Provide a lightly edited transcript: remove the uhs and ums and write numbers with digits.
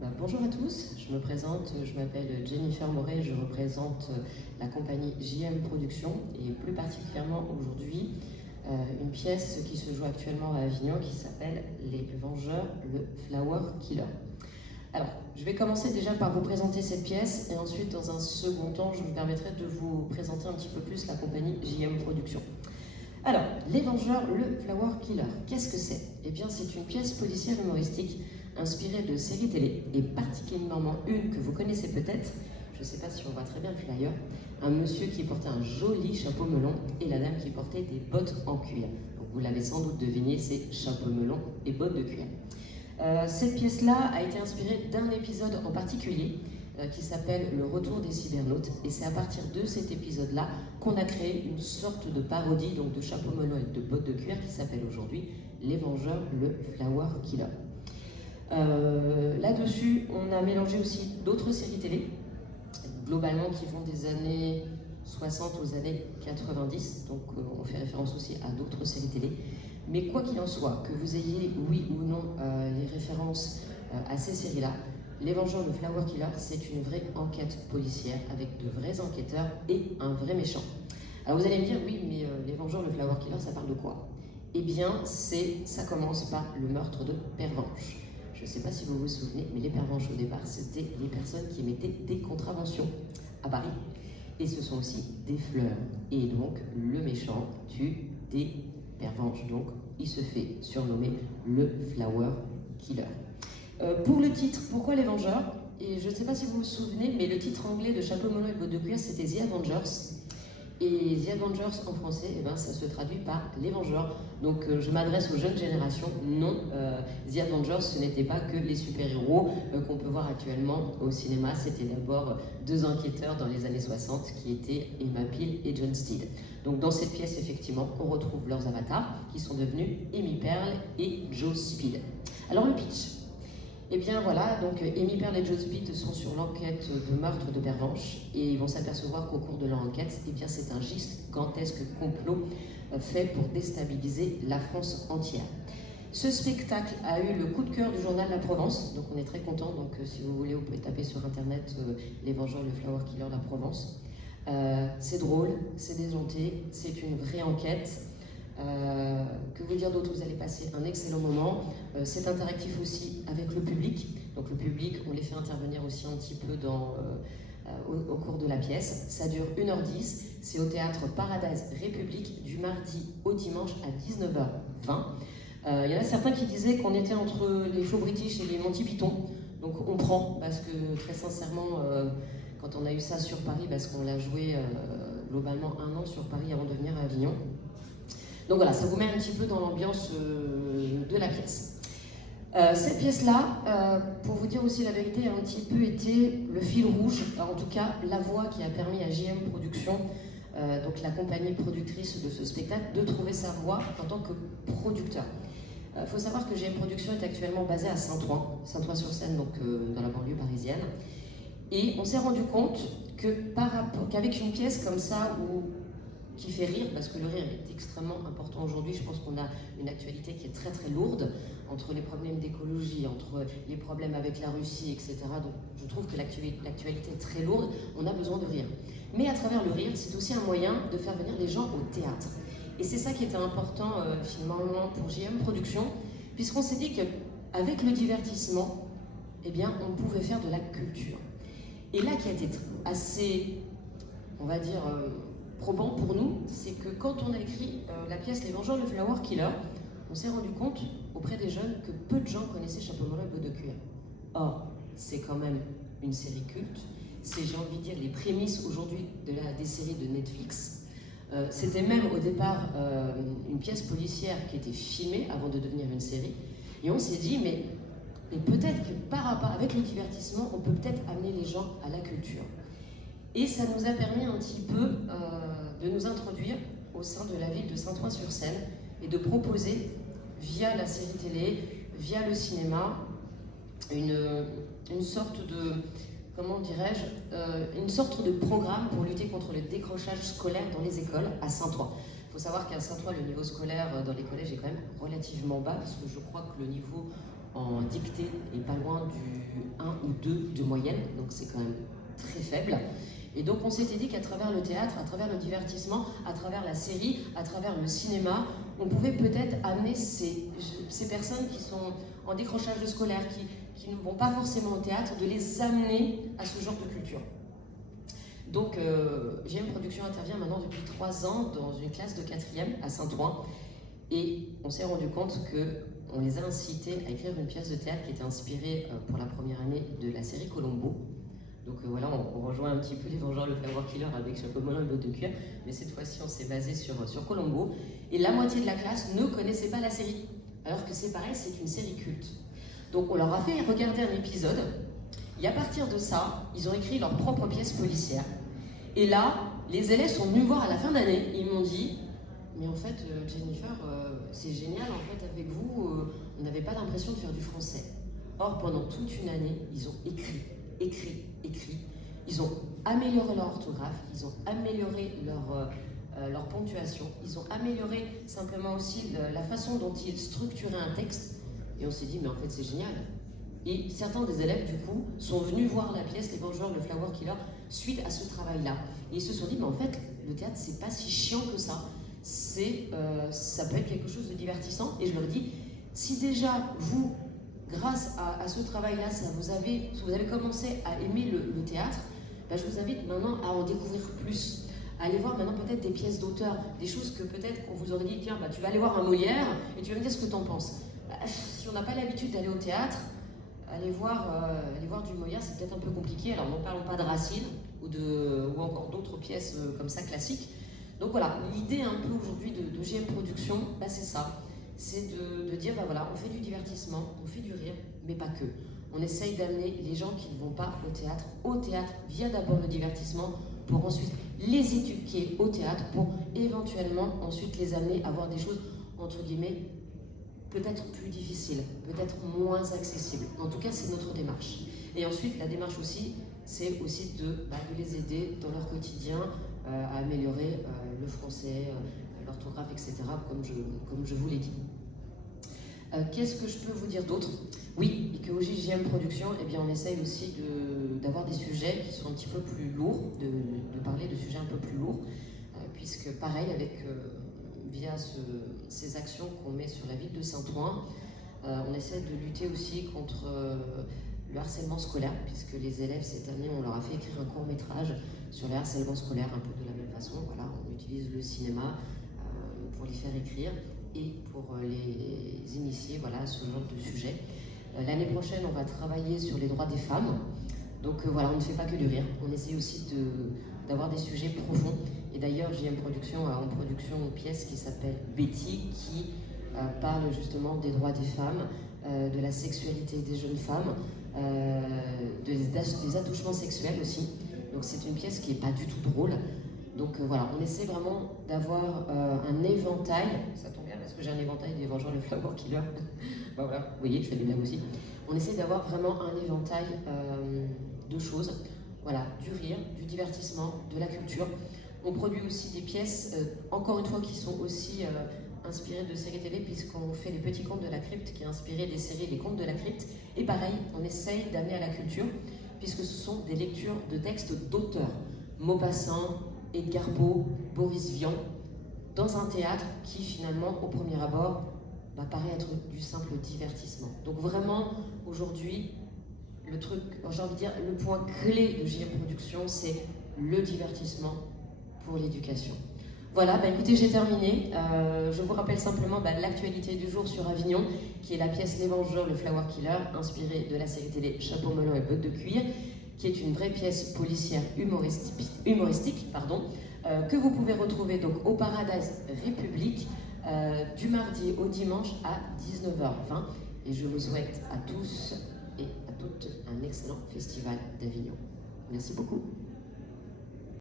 Bonjour à tous, je me présente, je m'appelle Jennifer Moret, je représente la compagnie JM Productions et plus particulièrement aujourd'hui une pièce qui se joue actuellement à Avignon qui s'appelle Les Vengeurs, le Flower Killer. Alors, je vais commencer déjà par vous présenter cette pièce et ensuite dans un second temps je me permettrai de vous présenter un petit peu plus la compagnie JM Productions. Alors, Les Vengeurs, le Flower Killer, qu'est-ce que c'est? Eh bien, c'est une pièce policière humoristique inspirée de séries télé, et particulièrement une que vous connaissez peut-être, je ne sais pas si on voit très bien le flyer, un monsieur qui portait un joli chapeau melon et la dame qui portait des bottes en cuir. Donc vous l'avez sans doute deviné, c'est chapeau melon et bottes de cuir. Cette pièce-là a été inspirée d'un épisode en particulier qui s'appelle Le Retour des cybernautes, et c'est à partir de cet épisode-là qu'on a créé une sorte de parodie donc de chapeau melon et de bottes de cuir qui s'appelle aujourd'hui Les Vengeurs, le Flower Killer. Là-dessus, on a mélangé aussi d'autres séries télé, globalement qui vont des années 60 aux années 90, donc on fait référence aussi à d'autres séries télé. Mais quoi qu'il en soit, que vous ayez oui ou non les références à ces séries-là, Les Vengeurs, le Flower Killer, c'est une vraie enquête policière avec de vrais enquêteurs et un vrai méchant. Alors vous allez me dire, oui, mais Les Vengeurs, le Flower Killer, ça parle de quoi? Eh bien, ça commence par le meurtre de Pervenche. Je ne sais pas si vous vous souvenez, mais les pervenches au départ, c'était les personnes qui émettaient des contraventions à Paris. Et ce sont aussi des fleurs. Et donc, le méchant tue des pervenches. Donc, il se fait surnommer le Flower Killer. Pour le titre, pourquoi les Vengeurs? Et je ne sais pas si vous vous souvenez, mais le titre anglais de Chapeau melon et bottes de cuir, c'était The Avengers. Et The Avengers en français, eh ben, ça se traduit par Les Vengeurs. Donc je m'adresse aux jeunes générations. Non, The Avengers, ce n'était pas que les super-héros qu'on peut voir actuellement au cinéma. C'était d'abord deux enquêteurs dans les années 60 qui étaient Emma Peel et John Steed. Donc dans cette pièce, effectivement, on retrouve leurs avatars qui sont devenus Amy Pearl et Joe Speed. Alors le pitch. Eh bien voilà, donc Amy Pearl et Joe Speed sont sur l'enquête de meurtre de Pervenche et ils vont s'apercevoir qu'au cours de leur enquête, eh bien c'est un gigantesque complot fait pour déstabiliser la France entière. Ce spectacle a eu le coup de cœur du journal La Provence, donc on est très content. Donc si vous voulez, vous pouvez taper sur internet Les Vengeurs, le Flower Killer, La Provence. C'est drôle, c'est déjanté, c'est une vraie enquête. Que vous dire d'autre? Vous allez passer un excellent moment. C'est interactif aussi avec le public. Donc le public, on les fait intervenir aussi un petit peu au cours de la pièce. Ça dure 1h10. C'est au théâtre Paradise République du mardi au dimanche à 19h20. Il y en a certains qui disaient qu'on était entre les Faux British et les Monty Python. Donc on prend, parce que très sincèrement, quand on a eu ça sur Paris, parce qu'on l'a joué globalement 1 an sur Paris avant de venir à Avignon. Donc voilà, ça vous met un petit peu dans l'ambiance de la pièce. Cette pièce-là, pour vous dire aussi la vérité, a un petit peu été le fil rouge, en tout cas la voie qui a permis à JM Productions, donc la compagnie productrice de ce spectacle, de trouver sa voie en tant que producteur. Il faut savoir que JM Productions est actuellement basée à Saint-Ouen-sur-Seine, donc dans la banlieue parisienne. Et on s'est rendu compte qu'avec une pièce comme ça, qui fait rire, parce que le rire est extrêmement important aujourd'hui. Je pense qu'on a une actualité qui est très très lourde, entre les problèmes d'écologie, entre les problèmes avec la Russie, etc. Donc je trouve que l'actualité est très lourde, on a besoin de rire. Mais à travers le rire, c'est aussi un moyen de faire venir les gens au théâtre. Et c'est ça qui était important finalement pour JM Productions, puisqu'on s'est dit qu'avec le divertissement, eh bien, on pouvait faire de la culture. Et là qui a été assez, on va dire, probant pour nous, c'est que quand on a écrit la pièce Les Vengeurs, le Flower Killer, on s'est rendu compte auprès des jeunes que peu de gens connaissaient Chapeau melon et bottes de cuir. Or, c'est quand même une série culte, c'est, j'ai envie de dire, les prémices aujourd'hui des séries de Netflix. C'était même au départ une pièce policière qui était filmée avant de devenir une série, et on s'est dit, mais peut-être que par rapport avec le divertissement, on peut peut-être amener les gens à la culture. Et ça nous a permis un petit peu de nous introduire au sein de la ville de Saint-Ouen-sur-Seine et de proposer, via la série télé, via le cinéma, une sorte de, comment dirais-je, une sorte de programme pour lutter contre le décrochage scolaire dans les écoles à Saint-Ouen. Il faut savoir qu'à Saint-Ouen, le niveau scolaire dans les collèges est quand même relativement bas, parce que je crois que le niveau en dictée est pas loin du 1 2 de moyenne, donc c'est quand même très faible. Et donc on s'était dit qu'à travers le théâtre, à travers le divertissement, à travers la série, à travers le cinéma, on pouvait peut-être amener ces personnes qui sont en décrochage scolaire, qui ne vont pas forcément au théâtre, de les amener à ce genre de culture. Donc JM Productions intervient maintenant depuis 3 ans dans une classe de 4e à Saint-Ouen, et on s'est rendu compte qu'on les a incités à écrire une pièce de théâtre qui était inspirée pour la première année de la série Colombo. Donc voilà, on rejoint un petit peu les Vengeurs le Flower Killer avec Chapeau melon et bottes de cuir, mais cette fois-ci on s'est basé sur Colombo. Et la moitié de la classe ne connaissait pas la série, alors que c'est pareil, c'est une série culte. Donc on leur a fait regarder un épisode, et à partir de ça, ils ont écrit leur propre pièce policière. Et là, les élèves sont venus me voir à la fin d'année, ils m'ont dit « Mais en fait, Jennifer, c'est génial, en fait, avec vous, on n'avait pas l'impression de faire du français. » Or, pendant toute une année, ils ont écrit. Ils ont amélioré leur orthographe, ils ont amélioré leur ponctuation, ils ont amélioré simplement aussi la façon dont ils structuraient un texte. Et on s'est dit, mais en fait, c'est génial. Et certains des élèves, du coup, sont venus voir la pièce Les Vengeurs, le Flower Killer, suite à ce travail-là. Et ils se sont dit, mais en fait, le théâtre, c'est pas si chiant que ça. Ça peut être quelque chose de divertissant. Et je leur dis, si déjà, vous, grâce à ce travail-là, vous avez commencé à aimer le théâtre, ben je vous invite maintenant à en découvrir plus. À aller voir maintenant peut-être des pièces d'auteur, des choses que peut-être qu'on vous aurait dit, tiens, bah, tu vas aller voir un Molière et tu vas me dire ce que tu en penses. Bah, si on n'a pas l'habitude d'aller au théâtre, aller voir du Molière, c'est peut-être un peu compliqué. Alors, n'en parlons pas de Racine ou encore d'autres pièces comme ça classiques. Donc voilà, l'idée un peu aujourd'hui de JM Productions, bah, c'est ça. C'est de dire, bah voilà, on fait du divertissement, on fait du rire, mais pas que. On essaye d'amener les gens qui ne vont pas au théâtre via d'abord le divertissement, pour ensuite les éduquer au théâtre, pour éventuellement ensuite les amener à voir des choses, entre guillemets, peut-être plus difficiles, peut-être moins accessibles. En tout cas, c'est notre démarche. Et ensuite, la démarche aussi, c'est aussi de les aider dans leur quotidien à améliorer le français, l'orthographe, etc., comme je vous l'ai dit. Qu'est-ce que je peux vous dire d'autre? Oui, et qu'au JM Productions, eh bien, on essaye aussi d'avoir des sujets qui sont un petit peu plus lourds, de parler de sujets un peu plus lourds, puisque pareil, via ces actions qu'on met sur la ville de Saint-Ouen, on essaie de lutter aussi contre le harcèlement scolaire, puisque les élèves, cette année, on leur a fait écrire un court-métrage sur le harcèlement scolaire, un peu de la même façon. Voilà, on utilise le cinéma pour les faire écrire et pour les initier à ce genre de sujet. L'année prochaine, on va travailler sur les droits des femmes. Donc voilà, on ne fait pas que du rire, on essaie aussi d'avoir des sujets profonds. Et d'ailleurs, JM Productions a en production une pièce qui s'appelle Betty, qui parle justement des droits des femmes, de la sexualité des jeunes femmes, des attouchements sexuels aussi. Donc c'est une pièce qui n'est pas du tout drôle. Donc voilà, on essaie vraiment d'avoir un éventail. Ça tombe bien parce que j'ai un éventail des Vengeurs le Flower Killer. Ben voilà, vous voyez, je fais des blagues aussi. On essaie d'avoir vraiment un éventail de choses. Voilà, du rire, du divertissement, de la culture. On produit aussi des pièces, encore une fois, qui sont aussi inspirées de séries télé, puisqu'on fait Les Petits Contes de la Crypte, qui est inspiré des séries Les Contes de la Crypte. Et pareil, on essaye d'amener à la culture, puisque ce sont des lectures de textes d'auteurs. Maupassant, Edgar Poe, Boris Vian, dans un théâtre qui finalement, au premier abord, paraît être du simple divertissement. Donc vraiment, aujourd'hui, le truc, j'ai envie de dire, le point clé de JM Productions, c'est le divertissement pour l'éducation. Voilà, écoutez, j'ai terminé. Je vous rappelle simplement l'actualité du jour sur Avignon, qui est la pièce Les Vengeurs, le Flower Killer, inspirée de la série télé Chapeau melon et bottes de cuir, qui est une vraie pièce policière humoristique, que vous pouvez retrouver donc au Paradise République du mardi au dimanche à 19h20. Et je vous souhaite à tous et à toutes un excellent festival d'Avignon. Merci beaucoup.